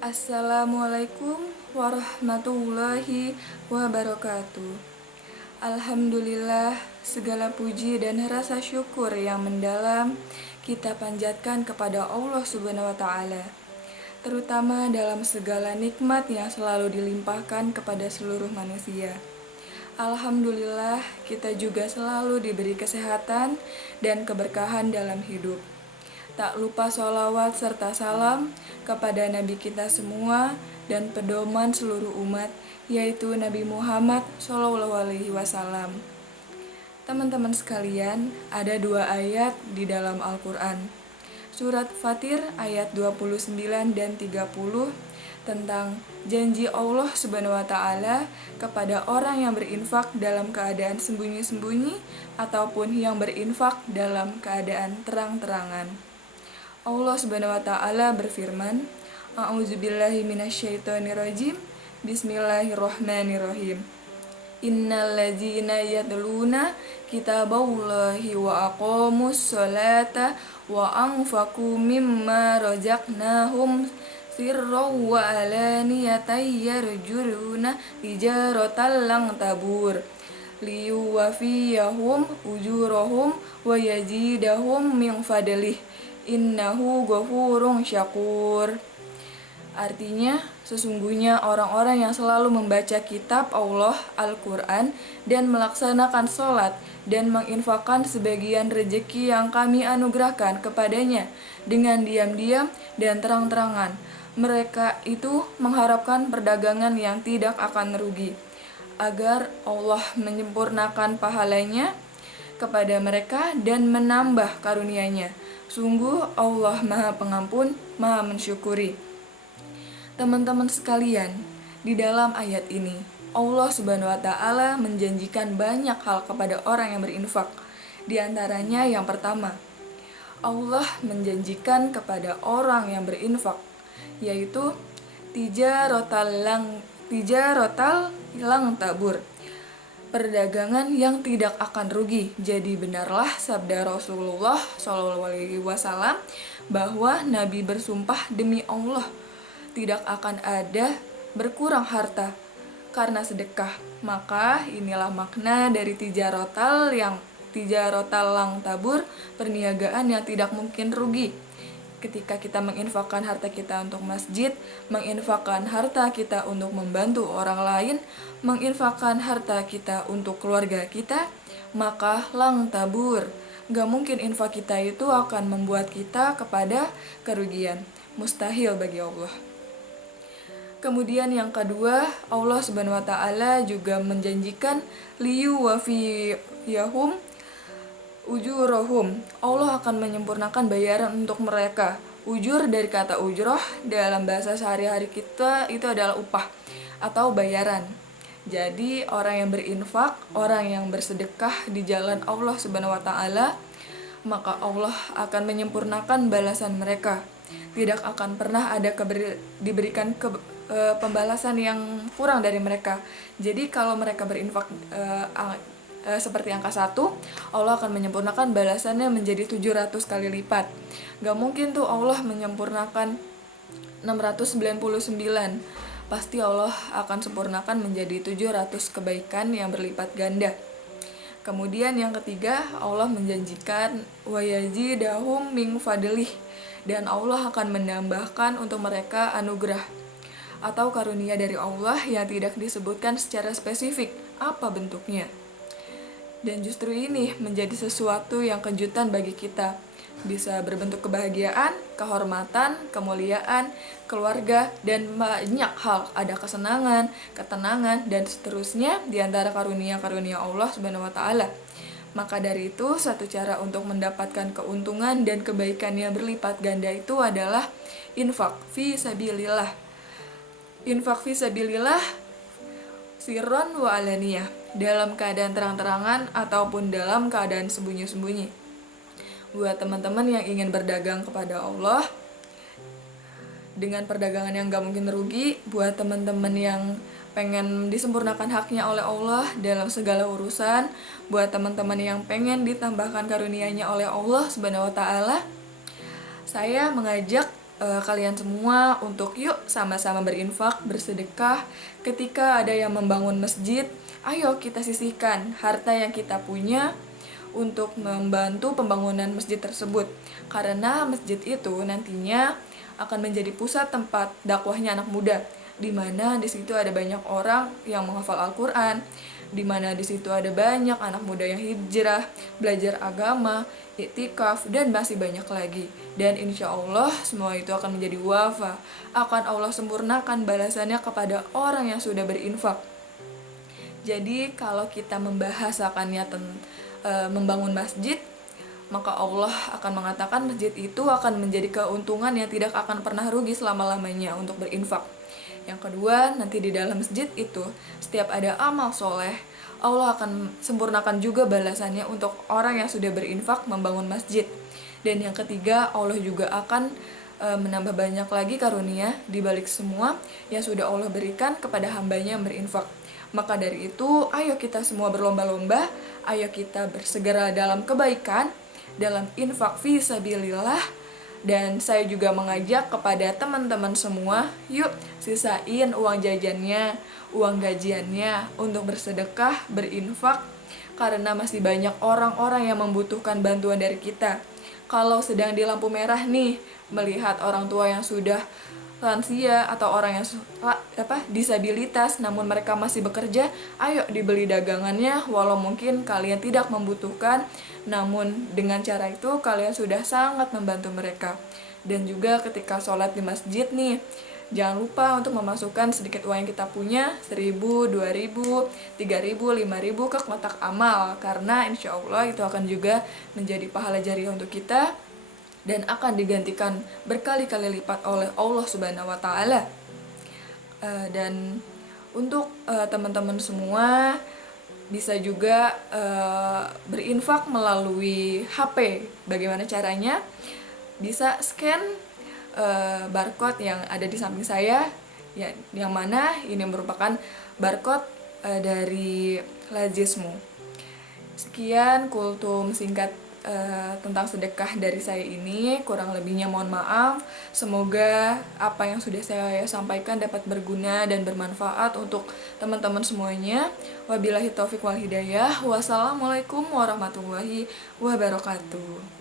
Assalamualaikum warahmatullahi wabarakatuh. Alhamdulillah, segala puji dan rasa syukur yang mendalam kita panjatkan kepada Allah Subhanahu wa Ta'ala, terutama dalam segala nikmat yang selalu dilimpahkan kepada seluruh manusia. Alhamdulillah, kita juga selalu diberi kesehatan dan keberkahan dalam hidup. Tak lupa sholawat serta salam kepada Nabi kita semua dan pedoman seluruh umat, yaitu Nabi Muhammad SAW. Teman-teman sekalian, ada dua ayat di dalam Al-Quran. Surat Fatir ayat 29 dan 30 tentang janji Allah Subhanahu wa Ta'ala kepada orang yang berinfak dalam keadaan sembunyi-sembunyi ataupun yang berinfak dalam keadaan terang-terangan. Allah Subhanahu wa Ta'ala berfirman, A'udzubillahi minasyaitonirrajim, Bismillahirrahmanirrahim. Innalladzina yatluna kitaballahi wa aqamus sholata wa anfaqu mimma razaqnahum sirran wa alaniyatan yarjuna tijaratan lan tabur liyuwafiyahum ujurahum wa yazidahum min fadlih innahu ghafurun syakur. Artinya, sesungguhnya orang-orang yang selalu membaca kitab Allah, Al-Quran, dan melaksanakan sholat, dan menginfakkan sebagian rezeki yang kami anugerahkan kepadanya dengan diam-diam dan terang-terangan. Mereka itu mengharapkan perdagangan yang tidak akan rugi, agar Allah menyempurnakan pahalanya kepada mereka dan menambah karunia-Nya. Sungguh Allah Maha Pengampun, Maha Mensyukuri. Teman-teman sekalian, di dalam ayat ini Allah Subhanahu wa Ta'ala menjanjikan banyak hal kepada orang yang berinfak. Di antaranya yang pertama, Allah menjanjikan kepada orang yang berinfak, yaitu tijaratal lang tabur, perdagangan yang tidak akan rugi. Jadi benarlah sabda Rasulullah SAW bahwa Nabi bersumpah demi Allah tidak akan ada berkurang harta karena sedekah. Maka inilah makna dari tijaratal lang tabur, perniagaan yang tidak mungkin rugi. Ketika kita menginfakkan harta kita untuk masjid, menginfakkan harta kita untuk membantu orang lain, menginfakkan harta kita untuk keluarga kita, maka lang tabur. Gak mungkin infak kita itu akan membuat kita kepada kerugian. Mustahil bagi Allah. Kemudian yang kedua, Allah Subhanahu wa Ta'ala juga menjanjikan liyuwafiyahum ujurahum. Allah akan menyempurnakan bayaran untuk mereka. Ujur dari kata ujroh dalam bahasa sehari-hari kita itu adalah upah atau bayaran. Jadi orang yang berinfak, orang yang bersedekah di jalan Allah Subhanahu wa Ta'ala, maka Allah akan menyempurnakan balasan mereka. Tidak akan pernah ada diberikan pembalasan yang kurang dari mereka. Jadi kalau mereka berinfak seperti angka 1, Allah akan menyempurnakan balasannya menjadi 700 kali lipat. Gak mungkin tuh Allah menyempurnakan 699. Pasti Allah akan sempurnakan menjadi 700 kebaikan yang berlipat ganda. Kemudian yang ketiga, Allah menjanjikan wa yazidahum min fadlih, dan Allah akan menambahkan untuk mereka anugerah atau karunia dari Allah yang tidak disebutkan secara spesifik apa bentuknya. Dan justru ini menjadi sesuatu yang kejutan bagi kita. Bisa berbentuk kebahagiaan, kehormatan, kemuliaan, keluarga, dan banyak hal. Ada kesenangan, ketenangan, dan seterusnya di antara karunia-karunia Allah Subhanahu wa Ta'ala. Maka dari itu, satu cara untuk mendapatkan keuntungan dan kebaikan yang berlipat ganda itu adalah infak fi sabilillah. Infak fi sabilillah sirron wa alaniyah, dalam keadaan terang-terangan ataupun dalam keadaan sembunyi-sembunyi. Buat teman-teman yang ingin berdagang kepada Allah dengan perdagangan yang gak mungkin rugi, buat teman-teman yang pengen disempurnakan haknya oleh Allah dalam segala urusan, buat teman-teman yang pengen ditambahkan karunia-Nya oleh Allah Subhanahu wa Ta'ala, saya mengajak kalian semua untuk yuk sama-sama berinfak, bersedekah. Ketika ada yang membangun masjid, ayo kita sisihkan harta yang kita punya untuk membantu pembangunan masjid tersebut. Karena masjid itu nantinya akan menjadi pusat tempat dakwahnya anak muda, di mana di situ ada banyak orang yang menghafal Al-Qur'an, di mana di situ ada banyak anak muda yang hijrah, belajar agama, iktikaf, dan masih banyak lagi. Dan insya Allah semua itu akan menjadi wafa, akan Allah sempurnakan balasannya kepada orang yang sudah berinfak. Jadi kalau kita membahas akan niatan membangun masjid, maka Allah akan mengatakan masjid itu akan menjadi keuntungan yang tidak akan pernah rugi selama-lamanya untuk berinfak. Yang kedua, nanti di dalam masjid itu setiap ada amal soleh, Allah akan sempurnakan juga balasannya untuk orang yang sudah berinfak membangun masjid. Dan yang ketiga, Allah juga akan menambah banyak lagi karunia di balik semua yang sudah Allah berikan kepada hambanya yang berinfak. Maka dari itu, ayo kita semua berlomba-lomba, ayo kita bersegera dalam kebaikan, dalam infak fi sabilillah. Dan saya juga mengajak kepada teman-teman semua, yuk sisain uang jajannya, uang gajiannya untuk bersedekah, berinfak, karena masih banyak orang-orang yang membutuhkan bantuan dari kita. Kalau sedang di lampu merah nih, melihat orang tua yang sudah lansia atau orang yang disabilitas namun mereka masih bekerja, ayo dibeli dagangannya walau mungkin kalian tidak membutuhkan, namun dengan cara itu kalian sudah sangat membantu mereka. Dan juga ketika sholat di masjid nih, jangan lupa untuk memasukkan sedikit uang yang kita punya, 1.000, 2.000, 3.000, 5.000 ke kotak amal, karena insya Allah itu akan juga menjadi pahala jariah untuk kita dan akan digantikan berkali-kali lipat oleh Allah Subhanahu wa Ta'ala. Dan untuk teman-teman semua bisa juga berinfak melalui HP. Bagaimana caranya? Bisa scan barcode yang ada di samping saya, yang mana ini merupakan barcode dari Lazismu. Sekian kultum singkat tentang sedekah dari saya ini, kurang lebihnya mohon maaf. Semoga apa yang sudah saya sampaikan dapat berguna dan bermanfaat untuk teman-teman semuanya. Wabillahi taufiq wal hidayah. Wassalamualaikum warahmatullahi wabarakatuh.